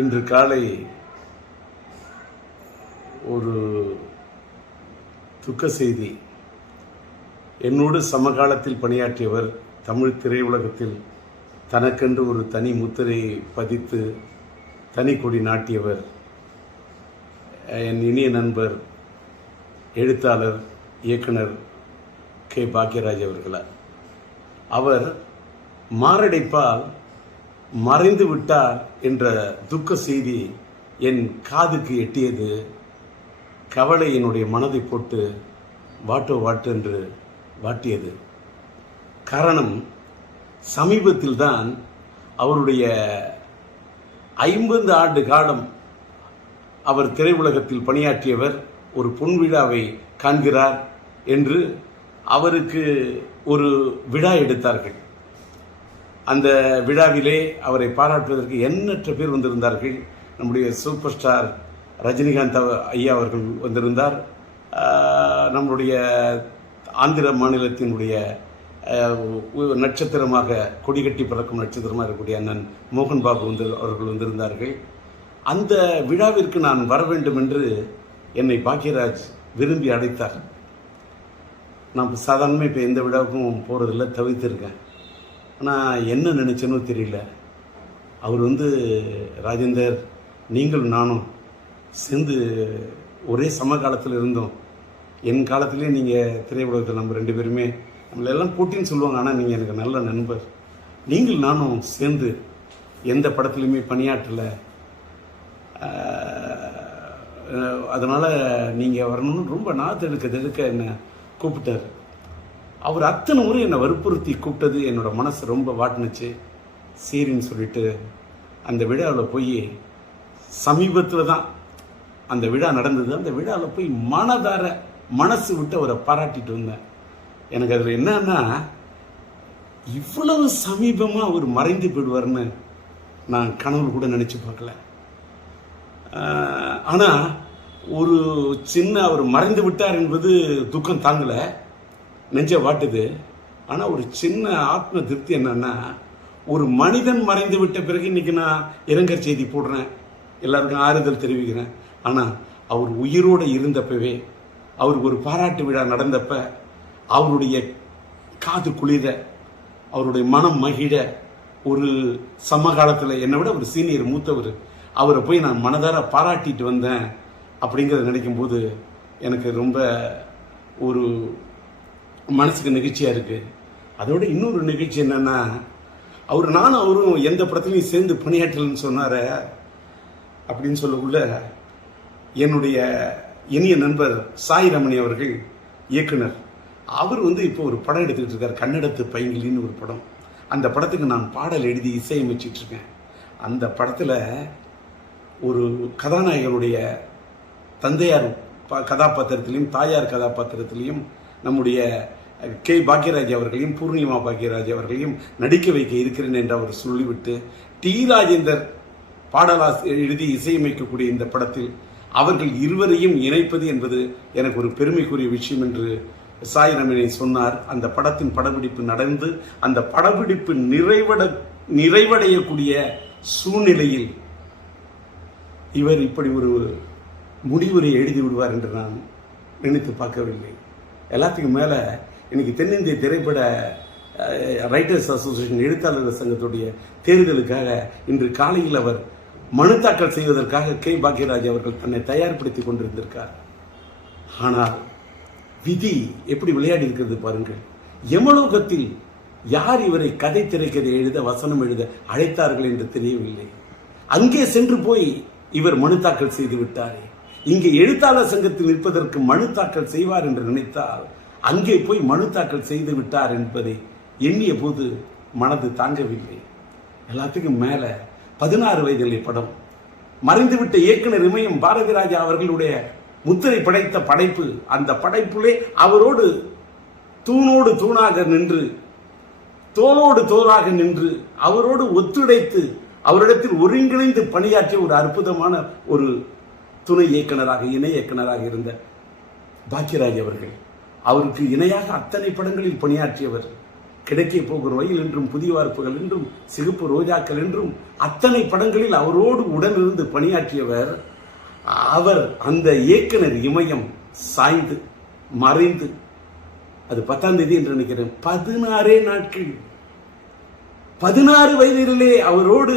இன்று காலை ஒரு துக்க செய்தி. என்னோடு சமகாலத்தில் பணியாற்றியவர், தமிழ் திரையுலகத்தில் தனக்கென்று ஒரு தனி முத்திரையை பதித்து தனி கொடி நாட்டியவர், என் இனிய நண்பர் எழுத்தாளர் இயக்குனர் கே. பாக்யராஜ் அவர்களார். அவர் மாரடைப்பால் மறைந்து விட்டார் என்ற துக்க செய்தி என் காதுக்கு எட்டியது. கவலை என்னுடைய மனதை போட்டு வாட்டு என்று வாட்டியது. காரணம், சமீபத்தில்தான் அவருடைய 50 ஆண்டு காலம் அவர் திரையுலகத்தில் பணியாற்றியவர் ஒரு பொன்விழாவை காண்கிறார் என்று அவருக்கு ஒரு விழா எடுத்தார்கள். அந்த விழாவிலே அவரை பாராட்டுவதற்கு எண்ணற்ற பேர் வந்திருந்தார்கள். நம்முடைய சூப்பர் ஸ்டார் ரஜினிகாந்த் ஐயா அவர்கள் வந்திருந்தார். நம்முடைய ஆந்திர மாநிலத்தினுடைய நட்சத்திரமாக கொடிகட்டி பறக்கும் நட்சத்திரமாக இருக்கக்கூடிய அண்ணன் மோகன் பாபு அவர்கள் வந்திருந்தார்கள். அந்த விழாவிற்கு நான் வர வேண்டும் என்று என்னை பாக்யராஜ் விரும்பி அழைத்தார். நான் சாதாரணமாக இப்போ எந்த விழாவுக்கும் போகிறதில்ல, தவிர்த்திருக்கேன். ஆனால் என்ன நினச்சேனோ தெரியல. அவர் ராஜேந்தர், நீங்கள் நானும் சேர்ந்து ஒரே சமகாலத்தில் இருந்தோம். என் காலத்திலே நீங்கள் திரையுலகத்தில் நம்ம 2 பேருமே நம்மளெல்லாம் போட்டின்னு சொல்லுவாங்க. ஆனால் நீங்கள் எனக்கு நல்ல நண்பர். நீங்கள் நானும் சேர்ந்து எந்த படத்துலையுமே பணியாற்றலை, அதனால் நீங்கள் வரணும்னு ரொம்ப நாத்தெடுக்க என்னை கூப்பிட்டார். அவர் அத்தனை முறை என்னை வற்புறுத்தி கூப்பிட்டது என்னோட மனசு ரொம்ப வாட்டினுச்சு. சரின்னு சொல்லிட்டு அந்த விழாவில் போய், சமீபத்தில் தான் அந்த விழா நடந்தது. அந்த விழாவில் போய் மனதார மனசு விட்டு அவரை பாராட்டிட்டு வந்தேன். எனக்கு அதில் என்னன்னா, இவ்வளவு சமீபமாக அவர் மறைந்து போயிடுவார்னு நான் கனவு கூட நினச்சி பார்க்கல. ஆனால் ஒரு சின்ன அவர் மறைந்து விட்டார் என்பது துக்கம் தாங்கலை, நெஞ்ச வாட்டுது. ஆனால் ஒரு சின்ன ஆத்ம திருப்தி என்னன்னா, ஒரு மனிதன் மறைந்து விட்ட பிறகு இன்னைக்கு நான் இரங்கல் செய்தி போடுறேன், எல்லாருக்கும் ஆறுதல் தெரிவிக்கிறேன். ஆனால் அவர் உயிரோடு இருந்தப்பவே, அவருக்கு ஒரு பாராட்டு விழா நடந்தப்ப அவருடைய காது குளிர, அவருடைய மனம் மகிழ, ஒரு சமகாலத்தில் என்னை விட ஒரு சீனியர் மூத்தவர், அவரை போய் நான் மனதார பாராட்டிட்டு வந்தேன் அப்படிங்கிறத நினைக்கும் போது எனக்கு ரொம்ப ஒரு மனசுக்கு நிகழ்ச்சியாக இருக்குது. அதோட இன்னொரு நிகழ்ச்சி என்னன்னா, நானும் அவரும் எந்த படத்துலையும் சேர்ந்து பணியாற்றலன்னு சொன்னார அப்படின்னு சொல்லக்குள்ள, என்னுடைய இனிய நண்பர் சாய் ரமணி அவர்கள் இயக்குனர், அவர் இப்போ ஒரு படம் எடுத்துக்கிட்டு இருக்கார், கன்னடத்து பைங்கிலின்னு ஒரு படம். அந்த படத்துக்கு நான் பாடல் எழுதி இசையமைச்சிட்டு இருக்கேன். அந்த படத்தில் ஒரு கதாநாயகனுடைய தந்தையார் கதாபாத்திரத்திலையும் தாயார் கதாபாத்திரத்திலையும் நம்முடைய கே. பாக்யராஜ் அவர்களையும் பூர்ணிமா பாக்யராஜ் அவர்களையும் நடிக்க வைக்க இருக்கிறேன் என்று அவர் சொல்லிவிட்டு, டி. ராஜேந்தர் பாடலாசிரியர் எழுதி இசையமைக்கக்கூடிய இந்த படத்தில் அவர்கள் இருவரையும் இணைப்பது என்பது எனக்கு ஒரு பெருமைக்குரிய விஷயம் என்று சாய் ரமணி சொன்னார். அந்த படத்தின் படப்பிடிப்பு நடந்து அந்த படப்பிடிப்பு நிறைவடையக்கூடிய சூழ்நிலையில் இவர் இப்படி ஒரு முடிவுரை எழுதி விடுவார் என்று நான் நினைத்து பார்க்கவில்லை. எல்லாத்துக்கும் மேலே இன்னைக்கு தென்னிந்திய திரைப்பட ரைட்டர்ஸ் அசோசியேஷன் எழுத்தாளர் சங்கத்துடைய தேர்தலுக்காக இன்று காலையில் அவர் மனு தாக்கல் செய்வதற்காக கே. பாக்யராஜ் அவர்கள் தன்னை தயார்படுத்தி கொண்டிருந்திருக்கார். ஆனால் விதி எப்படி விளையாடி இருக்கிறது பாருங்கள். யமலோகத்தில் யார் இவரை கதை திரைக்கதை எழுத, வசனம் எழுத அழைத்தார்கள் என்று தெரியவில்லை. அங்கே சென்று போய் இவர் மனு தாக்கல் செய்து விட்டாரே. இங்கே எழுத்தாளர் சங்கத்தில் நிற்பதற்கு மனு தாக்கல் செய்வார் என்று நினைத்தால் அங்கே போய் மனு தாக்கல் செய்து விட்டார் என்பதை எண்ணிய போது மனது தாங்கவில்லை. எல்லாத்துக்கும் மேல 16 வயதிலே படம், மறைந்துவிட்ட இயக்குனர் இமயம் பாரதிராஜா அவர்களுடைய முத்திரை படைத்த படைப்பு. அந்த படைப்புலே அவரோடு தூணோடு தூணாக நின்று, தோளோடு தோளாக நின்று, அவரோடு ஒத்துழைத்து, அவரிடத்தில் ஒருங்கிணைந்து பணியாற்றிய ஒரு அற்புதமான ஒரு துணை இயக்குனராக, இணை இயக்குனராக இருந்த பாக்யராஜ் அவர்கள், அவருக்கு இணையாக அத்தனை படங்களில் பணியாற்றியவர். கிடைக்க போகிற ரயில் என்றும், புதிய வார்ப்புகள் என்றும், சிகப்பு ரோஜாக்கள் என்றும் அத்தனை படங்களில் அவரோடு உடனிருந்து பணியாற்றியவர். அவர் அந்த இயக்குனர் இமயம் சாய்ந்து மறைந்து, அது 10ஆம் தேதி என்று நினைக்கிறேன், 16 நாட்கள், 16 வயதிலே அவரோடு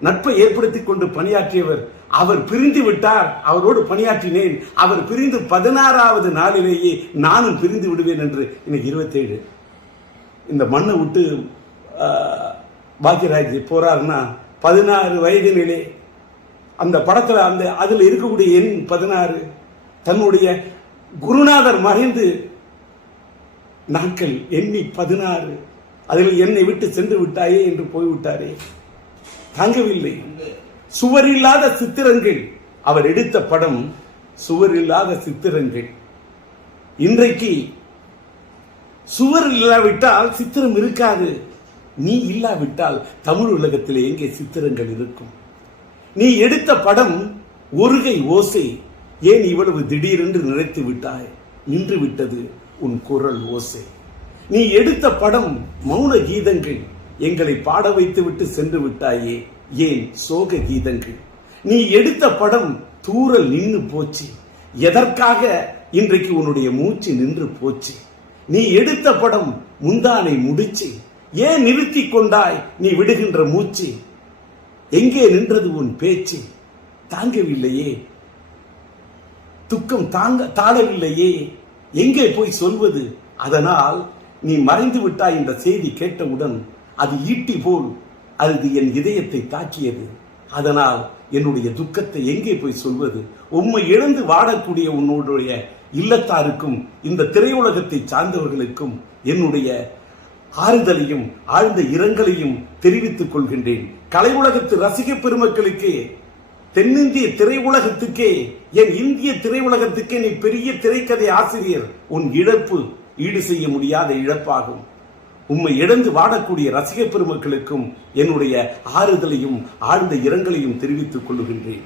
நட்பை ஏற்படுத்திக் கொண்டு பணியாற்றியவர். அவர் பிரிந்து விட்டார், அவரோடு பணியாற்றினேன். அவர் பிரிந்து 16வது நாளிலேயே நானும் பிரிந்து விடுவேன் என்று. இன்னைக்கு 27. இந்த மண்ணை விட்டு பாக்யராஜ் போறாருன்னா 16 வயதினிலே அந்த படத்துல அதுல இருக்கக்கூடிய எண் 16. தன்னுடைய குருநாதர் மறைந்து நாட்கள் எண்ணி 16, அதில் என்னை விட்டு சென்று விட்டாயே என்று போய்விட்டாரே, தாங்கவில்லை. சுவர் இல்லாத சித்திரங்கள், அவர் எடுத்த படம் சுவர் இல்லாத சித்திரங்கள். இன்றைக்கு சுவர் இல்லாவிட்டால் சித்திரம் இருக்காது. நீ இல்லாவிட்டால் தமிழ் உலகத்தில் எங்கே சித்திரங்கள் இருக்கும்? நீ எடுத்த படம் ஒருகை ஓசை, ஏன் இவ்வளவு திடீரென்று நினைத்து விட்டாய்? நின்று விட்டது உன் குரல் ஓசை. நீ எடுத்த படம் மௌன கீதங்கள், எங்களை பாட வைத்து விட்டு சென்று விட்டாயே, ஏன் சோக கீதங்கள்? நீ எடுத்த படம் தூரல் நின்று போச்சு, எதற்காக இன்றைக்கு உன்னுடைய மூச்சு நின்று போச்சு? நீ எடுத்த படம் முந்தானை முடிச்சு, ஏன் நிறுத்தி கொண்டாய் நீ விடுகின்ற மூச்சு? எங்கே நின்றது உன் பேச்சு? தாங்கவில்லையே, துக்கம் தாழவில்லையே, எங்கே போய் சொல்வது? அதனால் நீ மறைந்து விட்டாய் என்ற செய்தி கேட்டவுடன் அது ஈட்டி போல் அது என் இதயத்தை தாக்கியது. அதனால் என்னுடைய துக்கத்தை எங்கே போய் சொல்வது? உம்மை இழந்து வாடக்கூடிய உன்னுடைய இல்லத்தாருக்கும் இந்த திரையுலகத்தை சார்ந்தவர்களுக்கும் என்னுடைய ஆறுதலையும் ஆழ்ந்த இரங்கலையும் தெரிவித்துக் கொள்கின்றேன். கலை உலகத்து ரசிக பெருமக்களுக்கு, தென்னிந்திய திரையுலகத்துக்கே, என் இந்திய திரையுலகத்துக்கே நீ பெரிய திரைக்கதை ஆசிரியர். உன் இழப்பு ஈடு செய்ய முடியாத இழப்பாகும். உம்மை இழந்து வாடக்கூடிய ரசிக பெருமக்களுக்கும் என்னுடைய ஆறுதலையும் ஆழ்ந்த இரங்கலையும் தெரிவித்துக் கொள்கின்றேன்.